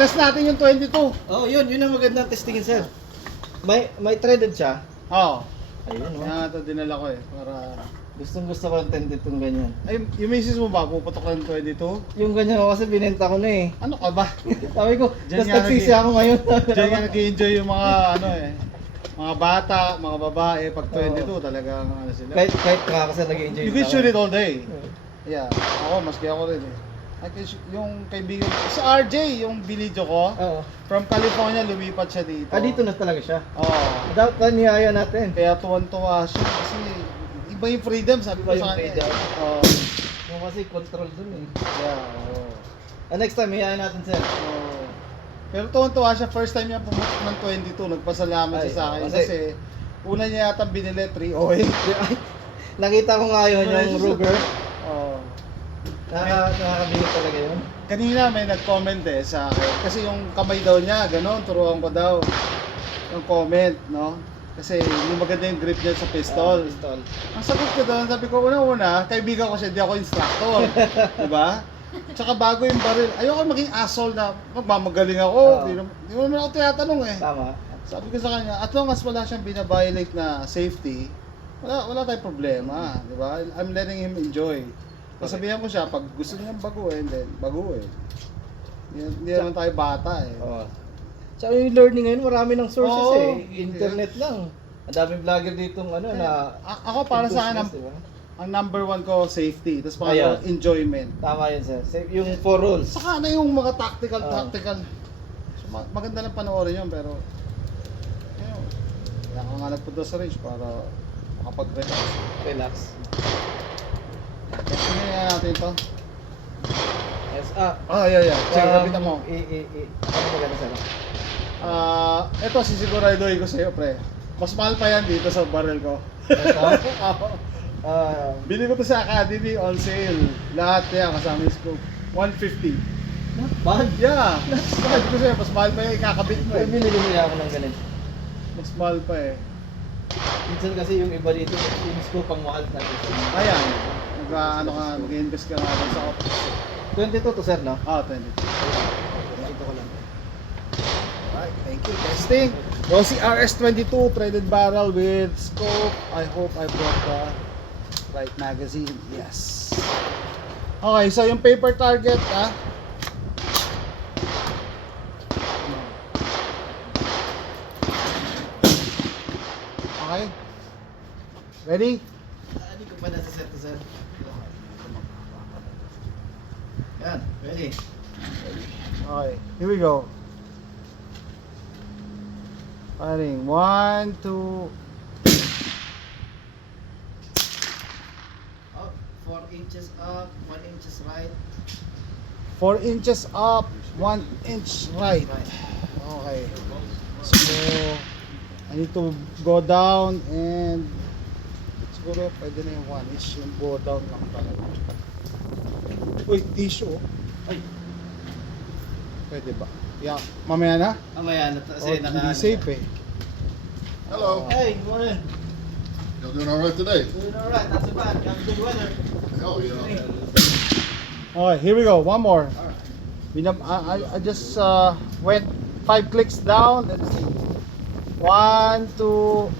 Test natin yung 22. Oh, yun ang magandang testingin, sir. May threaded siya. Oo. Ayun, oh. Kaya ito dinala ko eh. Para... Gusto ko ng 10 itong ganyan. Ay, yung misis mo ba? Puputok ka ng 22? Yung ganyan ko kasi binenta ko na eh. Ano ka ba? Sabi ko, Diyan tapos nga nagsisi nag- ako ngayon. Diyan nga nag-enjoy yung mga ano eh. Mga bata, mga babae. Pag 22 talagang ano sila. kahit ka kasi nag-enjoy. You can shoot it all day. Yeah. Ako, maski ako rin eh. Yung kaibigan si RJ, yung binidyo ko, Oo. from California, lumipat siya dito. Dito na talaga siya. Oo. Dapat niyaya natin. Kaya tuwan-tuwa siya kasi iba yung freedom, sabi ko Iba yung sa kanya. freedom. Oo. Yung kasi control dun eh. Yeah, oo. Next time, hiyaya natin, sir. Oo. Pero tuwan-tuwa siya, first time niya pumunta ng 22, nagpasalamat siya Ay, sa akin kasi- kasi una niya yata binili 308. Nakita ko nga yun, Wala yung siya sa- Ruger. Oo. Nakakabili talaga yun. Kanina may nag-comment eh sa akin kasi yung kamay daw niya, gano'n, turuan ko daw yung comment, no? Kasi yung maganda yung grip niya sa pistol. Pistol. Ang sagot ko doon, sabi ko, una-una, kaibigan ko siya, hindi ako instructor. Diba? Tsaka bago yung baril, ayoko maging asshole na magmamagaling ako. Oo. Di mo naman ako tinatanong eh. Tama. Sabi ko sa kanya, at long as wala siyang binabiolate na safety, wala tayong problema. Diba? I'm letting him enjoy. Sasabihan ko siya, pag gusto niyang baguhin, then baguhin. Hindi naman tayo bata eh. Oo. Tsaka yung learning ngayon, marami ng sources Oo. eh. Internet lang. Ang daming vlogger dito ano na Ako para sa akin, enthusiast, diba? ang number one ko, safety. Tapos Ayan. enjoyment. Tama yun, sir. Yung 4 rules. Saka na yung mga tactical. So, maganda lang panoorin yun, pero yun, kaya ako nga nagpunta sa range para makapag-relax. Relax. Testing na natin ito. Yes, Yeah. Sige, kapitan mo. Ano maganda, sir? Ito, sisiguraduhin ko sa'yo, pre. Mas mahal pa yan dito sa barrel ko. Bili ko to sa Academy on sale. Lahat yan, kasama yung scope. 150. Not bad. Yeah. Sabi ko sa'yo, mas mahal pa yan, ikakabit mo eh. Binili ako ng ganito. Mas mahal pa eh. Minsan kasi yung iba dito, yung scope ang mahal natin. Ayan. Mag-invest ka nga dun sa office. 22 to, sir, no? 20. Dito ko lang. Alright, thank you. Testing. Rossi RS22 threaded barrel with scope. I hope I brought the right magazine. Yes. Okay, so yung paper target, Okay. Ready? Hindi ko pa nasa set to, sir. Yan, ready. Okay, here we go. Firing. 1, 2. Up, 4 inches up, 1 inches right. 4 inches up, 1 inch right. Okay. So, I need to go down and siguro pwede na yung 1 inch yung go down lang talaga. Uy, tissue. Ay, Pwede ba? Yeah, mamaya na? mamaya na to kasi Hindi safe eh. Hello. Hey, good morning. Y'all doing all right today? Doing alright, not so bad. Got good weather. Hell yeah. Okay, here we go. One more. Alright. I just went 5 clicks down. Let's see. 1, 2.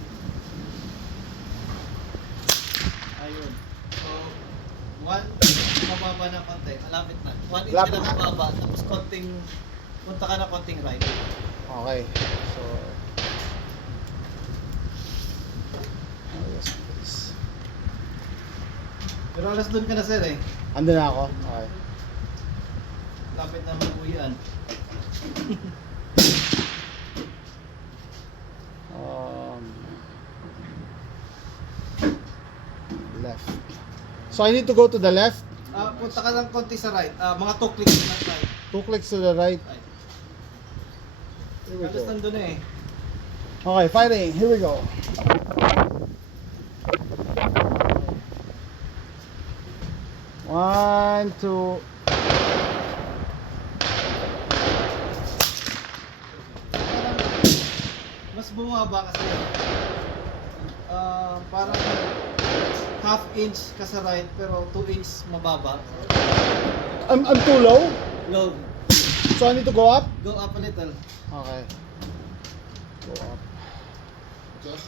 Ayun. So, 1, mababa na konti. Malapit na. 1 inch Lapit. na mababa. Tapos konting, punta ka na konting right. Okay. So, yes, please. Pero alas doon ka na, sir eh. Ando na ako. Okay. Lapit na mag-uwian. Left. So I need to go to the left. Punta ka lang konti sa right. Mga 2 clicks na right. 2 clicks to the right. Right. Here we Alas go. nandun na eh. Okay, firing. Here we go. One, two. Mas bumaba kasi. Parang half inch ka sa right pero 2 inch mababa. I'm too low. Low. So I need to go up? Go up a little. Okay. Go up. What's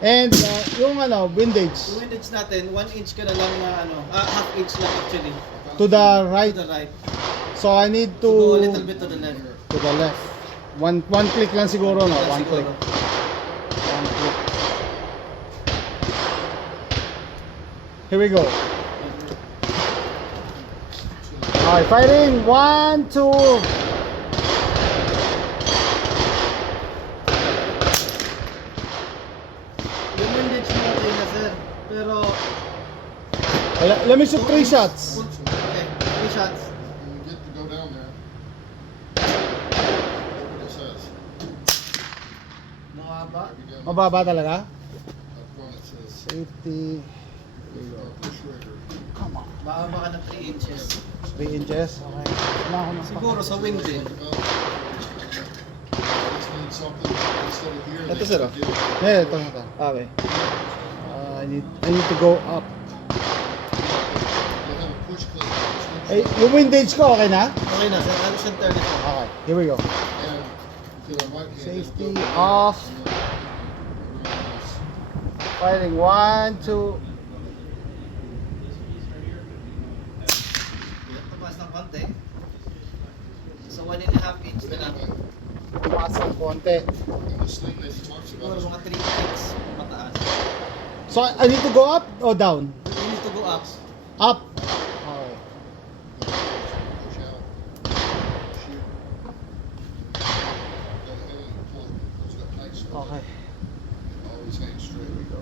And yung ano, windage. Yung windage natin, 1 inch ka na lang na ano, half inch lang actually. To the right. To the right. So I need To go a to little bit to the left. to the left. One click lang siguro, no? Lang One click. siguro. One click. Here we go. Alright, fighting. 1, 2. Yung windage mo okay na sir. Pero, Let me shoot 3 shots. okay, 3 shots. When you get to go down there, look what it says. Mababa. Every down Mababa talaga? up front it says, Safety. start the trigger. Come on. Bababa ka ng 3 inches. 3 inches. Okay. Wala ako ng Siguro sa wind din. Just need something instead of here. Ito, they sir, do. Yeah, ito. Okay. I need to go up. They have a push clip. Eh, yung windage ko, okay na? Okay na sir. Ano center nito? Okay, here we go. And to the right hand, Safety it'll go off. and then release. Fighting 1, 2. Tumaas ng konti. So 1.5 inch na lang. Tumaas ng konti. And this thing that he talks Siguro about mga is 3 inch mataas. So I need to go up or down? You need to go up. Up. Okay. push out, shoot. Got a hang pull. It's got tight stuff. Okay. Always hang straight. So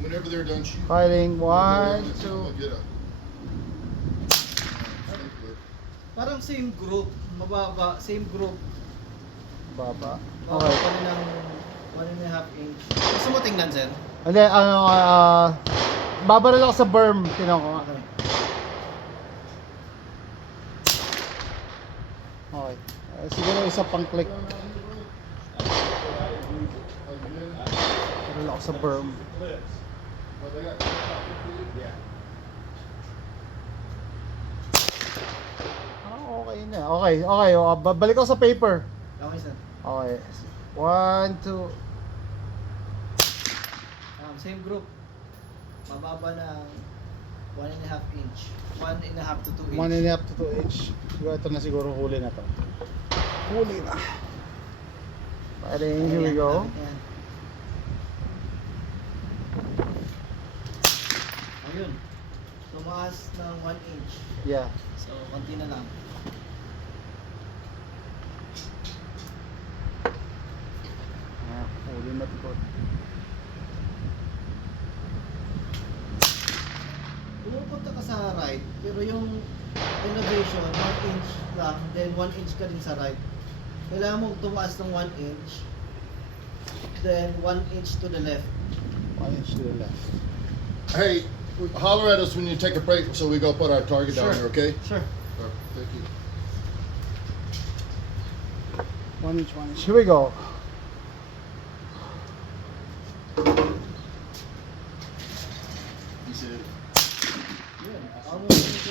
whenever they're done shooting, Fighting 1, we'll 2. get a sprinkler. Parang same group. Mababa. Same group. Baba. Mababa Okay. pa rin ng 1.5 inch. Gusto mo tingnan sir? Hindi, ano, babaril ako sa berm. Tinan ko nga. Okay. Okay. Siguro isa pang click. Baril ako sa berm. Well, they got Okay na. Okay, okay. Babalik ako sa paper. Okay sir. Okay. 1, 2. Same group. Mababa ng 1.5 inch. 1.5 to 2 inch. 1.5 to 2 inch. Siguro ito na siguro huli na to. Huli na. Fighting, here we go. Ayan. Ayun. Tumaas ng 1 inch. Yeah. So, konti na lang. Huli na to. Pumupunta ka sa right, pero yung elevation, 1 inch lang, then 1 inch ka din sa right. Kailangan mo tumaas ng 1 inch, then 1 inch to the left. 1 inch to the left. Hey, holler at us when you take a break so we go put our target down there, okay? Sure. Thank you. 1 inch, 1 inch. Here we go. He said, Yun. Almost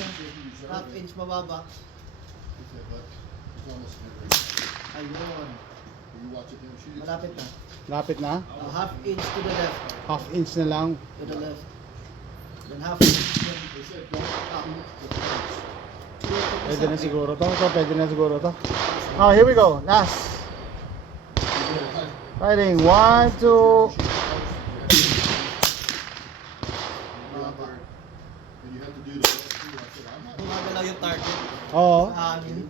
half inch mababa. he said, but it's almost never. Ayun. You watching him shoot? Malapit na. Lapit na. Half inch to the left. Half inch na lang. To the left. Then half inch. Then They said, don't up. Pwede na siguro to. Pwede na siguro to. Oh, here we go. Last. Fighting 1, 2. Mababa. And you have to do the last two. I said, I'm not. Gumagalaw yung target. Oo. Sa amin.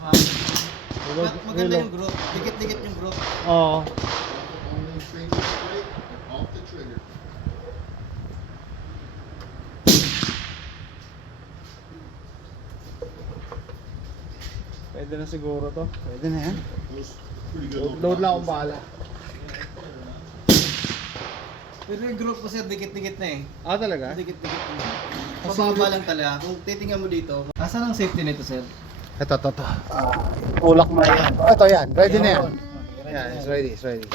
Ah, Maganda yung group. Dikit-dikit yung group. Oo. On those fingers straight and off the trigger. Pwede na siguro to. Pwede na yan. Those pretty good. Load lang akong bahala. Pero yung group kasi dikit-dikit na eh. Ah, talaga? Dikit-dikit na. Pababa lang talaga. Kung titingnan mo dito, asan ang safety nito, sir? Ito. Tulak mo na yan. Ito yan. Ready na yan. Yan, it's ready. It's ready.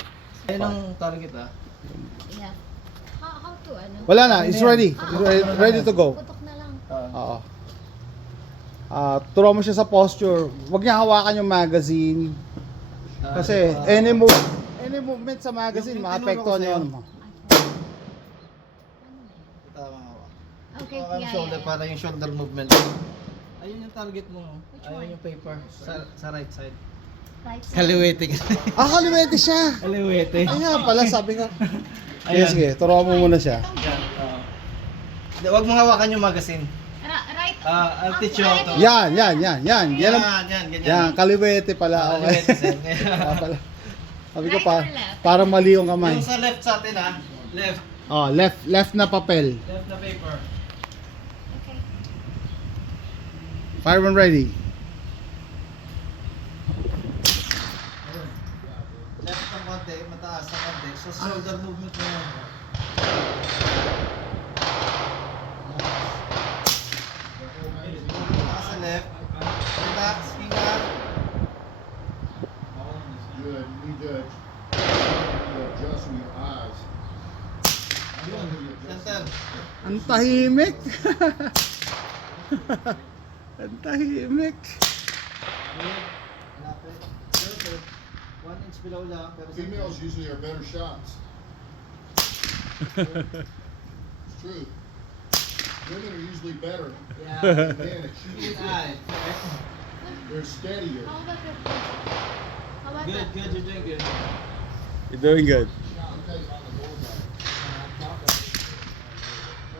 Ayun ang target ah. Yeah. How to ano? Wala na. It's ready. It's ready to go. Putok na Oo. Turo mo siya sa posture. Huwag niya hawakan yung magazine. Kasi any movement sa magazine, Yung maapektuhan tinuro ko yun. Tama nga. Okay, Hawakan yung shoulder yeah. para yung shoulder movement. Ayun yung target mo. Which Ayun one? yung paper. Sa right side. Right side. Kaliwete ka. Kaliwete siya. Kaliwete. Kaya pala, sabi ko. Sige, Ayan. sige. Turuan mo muna siya. Yan. Hindi, Huwag mo hawakan yung magazine. Right. I'll teach you how to. Yan. Yan, Yan, ang- ganyan. Yan, kaliwete pala. Kaliwete, Okay. sir. Kaya pala. Sabi ko Right pa, or left? parang mali yung kamay. Yung sa left sa atin ha. Left. Oh, left na papel. Left na paper. Okay. Fire when ready. Ayun. Left ng konti, mataas ng konti. So shoulder movement mo yun. Mataas sa left. Relax, hinga. Good. You need to adjust with your eyes. Center. Ang tahimik. Ang tahimik. Malapit. Perfect. 1 inch below lang. Pero Females usually are better shots. It's true. Women are usually better. Yeah. Man, it's Good usually eye. they're steadier. How about that? How about Good, that? good. You're doing good. You're doing good. Okay, on the bullseye.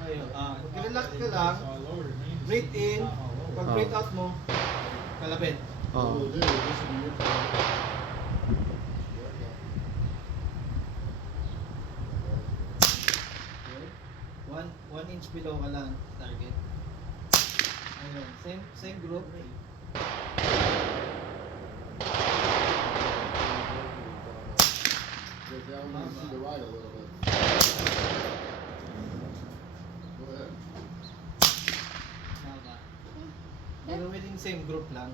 Ayun. Relax ka lang. Breathe in. Pag breathe out mo, kalapit. What we'll do, this will be your time. Okay. 1 inch below ka lang. Target. Ayun. Same group. Go down to the right a little bit. Go ahead. Pero within same group lang.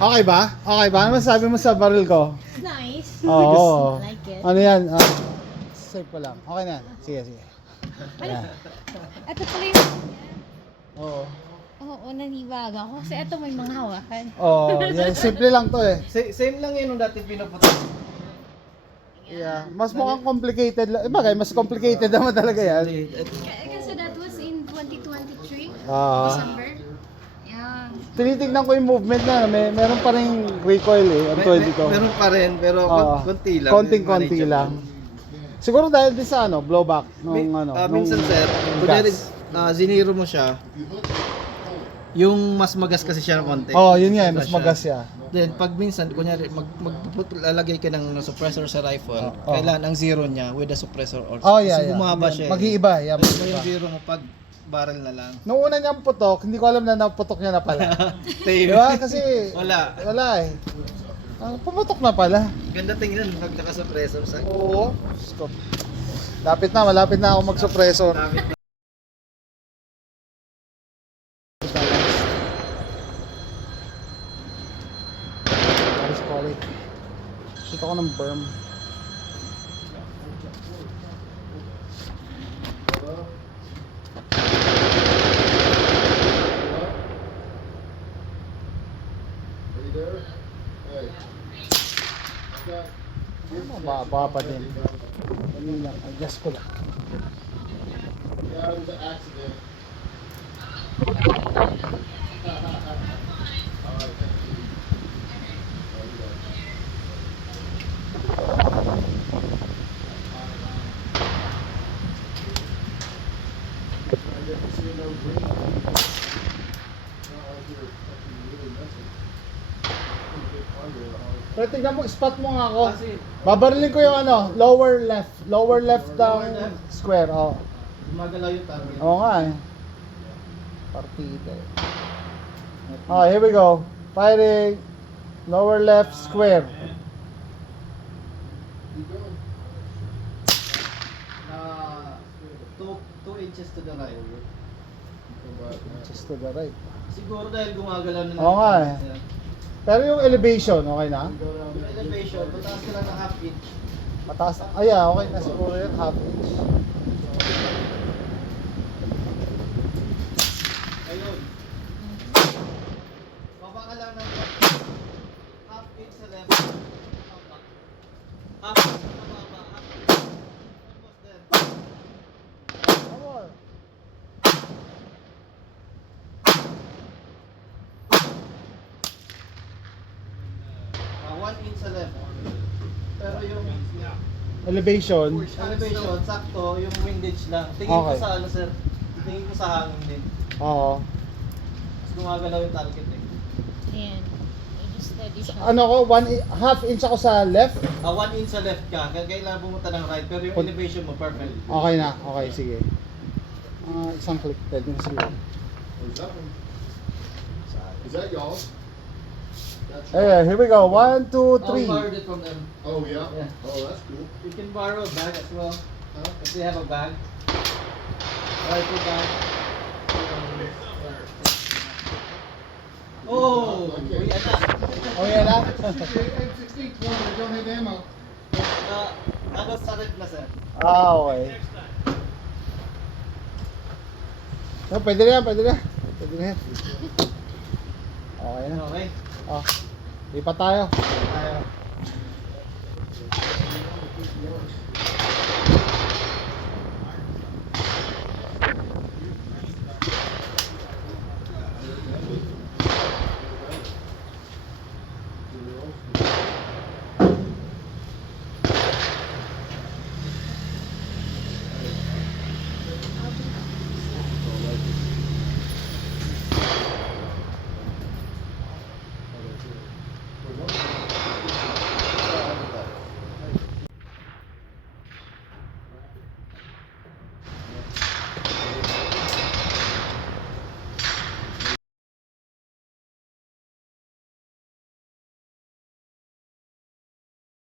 Okay ba? Okay ba? Ano masabi mo sa baril ko? It's nice. Oo. I like it. Ano yan? Save ko lang. Okay na yan. Sige, sige. Ayan. Ito pala yung... Oo. Oo, naniwag ako. Kasi ito may mga hawakan. Oh, yan. Simple lang to eh. Same lang yun nung dati pinuputok. Yeah. Mas mukhang complicated lang. Bagay, mas complicated naman talaga yan. Kasi that was in 2023, Ah. December. Yan. Tinitignan ko yung movement na. Meron pa rin recoil eh. Ang 20 ko. Meron pa rin, pero Oo. konti lang. Konting-konti Manageable. lang. Siguro dahil din sa ano, blowback nung Minsan sir, nung kunyari gas. ziniro mo siya, yung mas magas kasi siya ng konti. Oh, yun nga, mas Siya. magas siya. Then pag minsan, kunyari lalagay ka ng suppressor sa rifle, Oh. kailangan ang zero niya with the suppressor also. Oh, yeah, Kasi yeah. bumaba siya. Mag-iiba, yeah, Mas mag-iiba. yung zero mo pag barrel na lang. Nung una niyang putok, hindi ko alam na naputok niya na pala. Tayo. Diba? Kasi Wala. eh. Pumutok na pala. Ganda tingnan pag naka-suppressor sa... Oo. Stop. Malapit na ako mag-suppressor. Gamit na. Let's call it. Shoot ako ng berm. Are you there? Hey. Okay. Mababa pa din. Ganun lang. Adjust ko lang. Yeah, it was an accident. Pero tignan mo, spot mo nga ako. Kasi Babarilin ko yung ano, lower left ng Lower left. square. Oh. gumagalaw yung target. Oo nga eh. Partida eh. Oh, here we go. Firing. Lower left square. Na 2 inches to the right. Just to the right. Siguro dahil gumagalaw na Oo nga eh. Pero yung elevation, okay na? Yung elevation, pataas ka lang ng half inch. Mataas. Ah, yeah, okay na siguro yun. Half inch. Pero yung Elevation. elevation, sakto, yung windage lang. Tingin ko Okay. sa ano sir, tingin ko sa hangin din. Oo. Tapos gumagalaw yung target eh. Ayan. Medyo steady siya. Ano ko, 1/2 inch ako sa left. 1 inch sa left ka, kaya kailangan pumunta ng right, pero yung Put- elevation mo perfect. Okay na. Okay, sige. Isang click. Pwede na siguro. Is that one? Is that y'all's? That's Hey, here we go. 1, 2, I 3. borrowed it from them. Oh, yeah? Yeah. Oh, that's cool. You can borrow a bag as well, Huh? if they have a bag. Rifle bag. Oh, uy, anak. Oh, yan na. M16 one, they don't have ammo. Ano sa red na sir? Okay. No, pwede na yan, pwede na. Pwede na yan. Okay na. Okay. Oh, lipat tayo. Tayo.